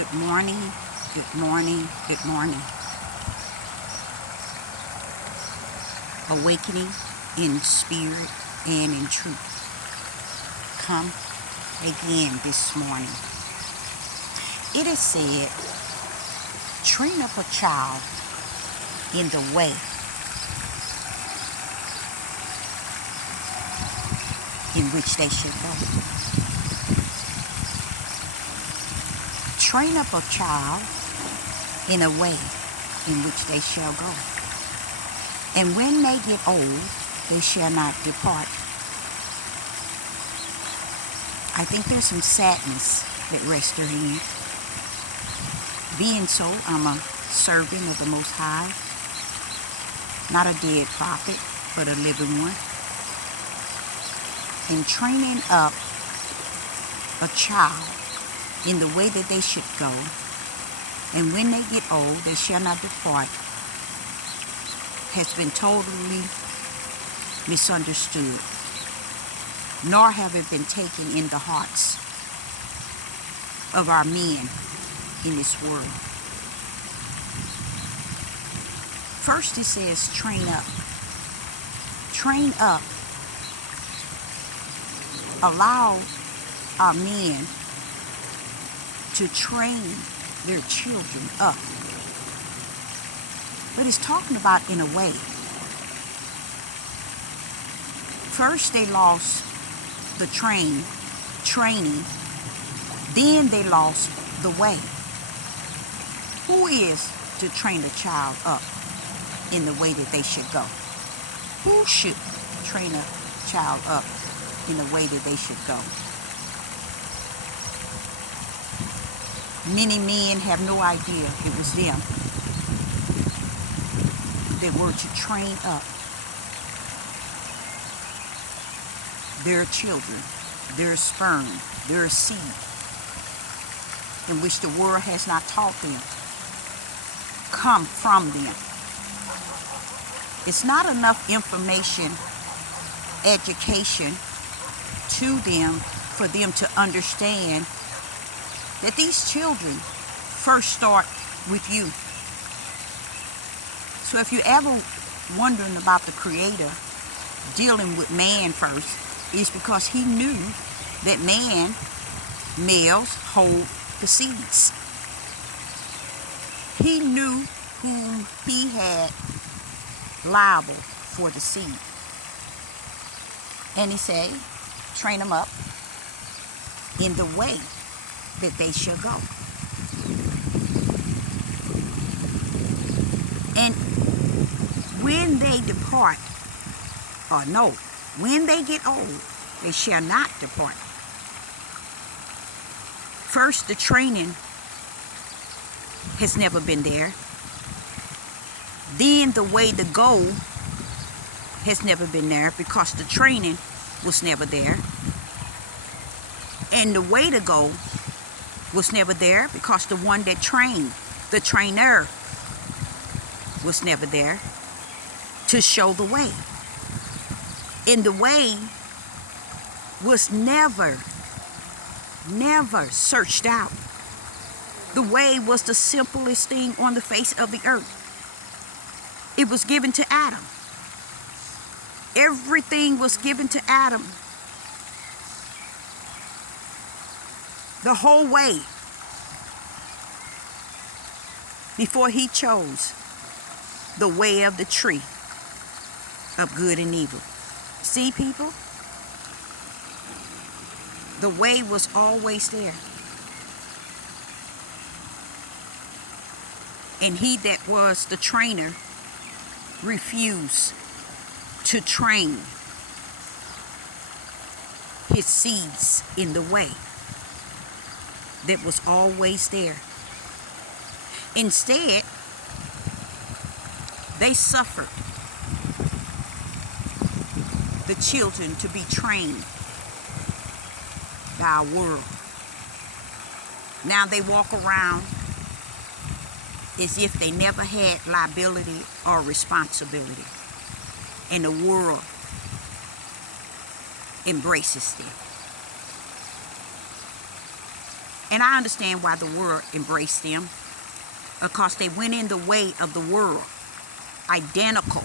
Good morning, good morning, good morning. Awakening in spirit and in truth. Come again this morning. It is said, train up a child in the way in which they should go. Train up a child in a way in which they shall go. And when they get old, they shall not depart. I think there's some sadness that rests therein. Being so, I'm a servant of the Most High, not a dead prophet, but a living one. And training up a child in the way that they should go, and when they get old, they shall not depart, has been totally misunderstood, nor have it been taken in the hearts of our men in this world. First it says train up. Train up. Allow our men to train their children up. But it's talking about in a way. First they lost the training, then they lost the way. Who is to train a child up in the way that they should go? Who should train a child up in the way that they should go? Many men have no idea it was them that were to train up their children, their sperm, their seed, in which the world has not taught them, come from them. It's not enough information, education to them for them to understand that these children first start with you. So if you're ever wondering about the Creator dealing with man first, it's because he knew that males hold the seeds. He knew whom he had liable for the seed. And he said, train them up in the way that they shall go. And when they depart, or no, when they get old, they shall not depart. First, the training has never been there. Then the way to go has never been there because the training was never there. And the way to go was never there because the one that trained, the trainer, was never there to show the way. And the way was never searched out. The way was the simplest thing on the face of the earth. It was given to Adam. Everything was given to Adam. The whole way before he chose the way of the tree of good and evil. See, people? The way was always there. And he that was the trainer refused to train his seeds in the way that was always there. Instead, they suffered the children to be trained by our world. Now they walk around as if they never had liability or responsibility, and the world embraces them. And I understand why the world embraced them, because they went in the way of the world, identical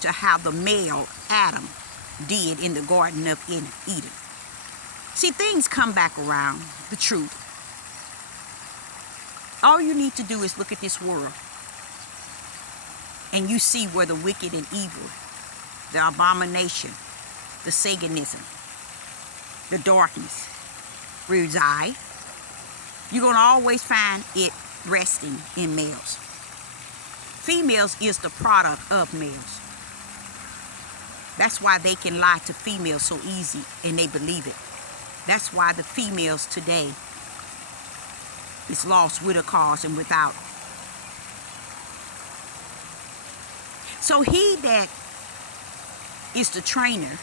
to how the male Adam did in the Garden of Eden. See, things come back around, the truth. All you need to do is look at this world, and you see where the wicked and evil, the abomination, the Satanism, the darkness reside. You're going to always find it resting in males. Females is the product of males. That's why they can lie to females so easy and they believe it. That's why the females today is lost with a cause and without. So he that is the trainer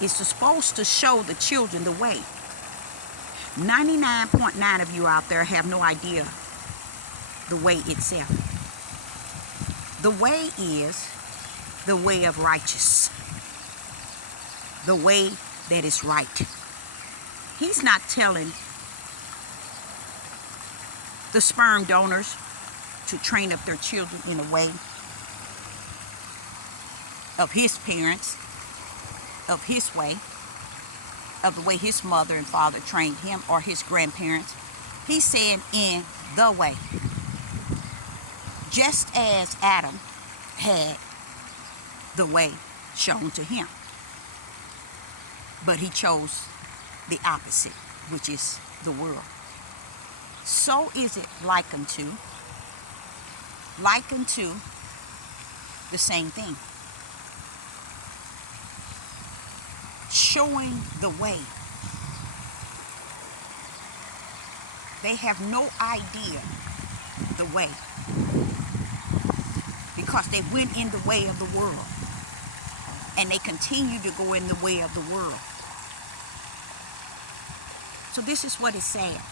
is supposed to show the children the way. 99.9% of you out there have no idea the way itself. The way is the way of righteous. The way that is right. He's not telling the sperm donors to train up their children in a way of his parents, of his way, of the way his mother and father trained him, or his grandparents. He's saying in the way. Just as Adam had the way shown to him. But he chose the opposite, which is the world. So is it like unto the same thing. Showing the way. They have no idea the way, because they went in the way of the world, and they continue to go in the way of the world. So this is what it's saying.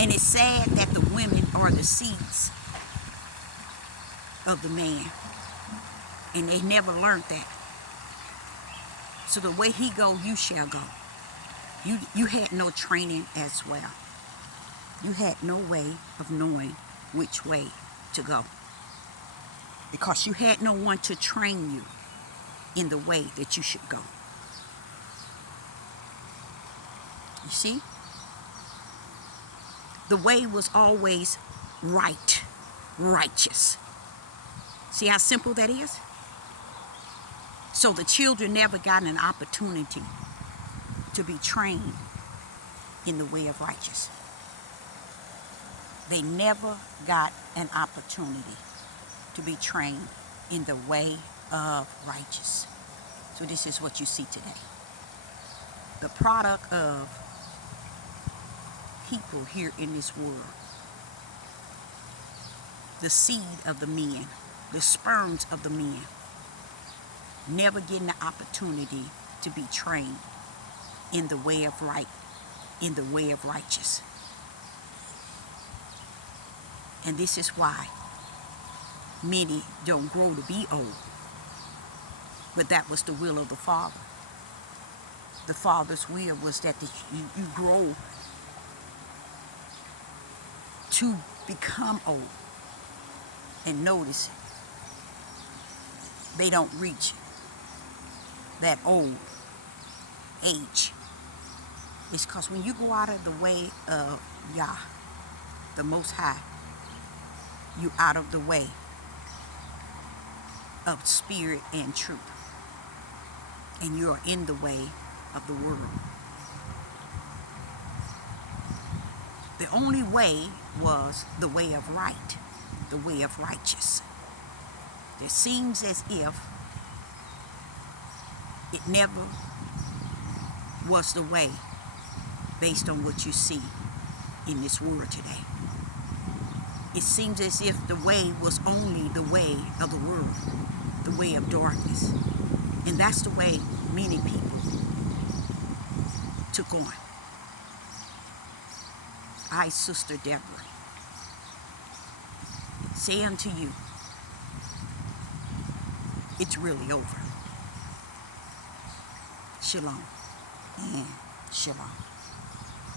And it's sad that the women are the seeds of the man. And they never learned that. So the way he go, you shall go. You had no training as well. You had no way of knowing which way to go. Because you had no one to train you in the way that you should go. You see? The way was always right, righteous. See how simple that is? So the children never got an opportunity to be trained in the way of righteous. They never got an opportunity to be trained in the way of righteous. So this is what you see today. The product of people here in this world. The seed of the men, the sperms of the men, never getting the opportunity to be trained in the way of right, in the way of righteous. And this is why many don't grow to be old. But that was the will of the Father. The Father's will was that you grow to become old. And notice, they don't reach that old age. It's because when you go out of the way of Yah, the Most High, you out of the way of spirit and truth. And you are in the way of the world. The only way was the way of right, the way of righteous. It seems as if it never was the way based on what you see in this world today. It seems as if the way was only the way of the world, the way of darkness. And that's the way many people took on. I, Sister Deborah, say unto you, it's really over. Shalom. and shalom.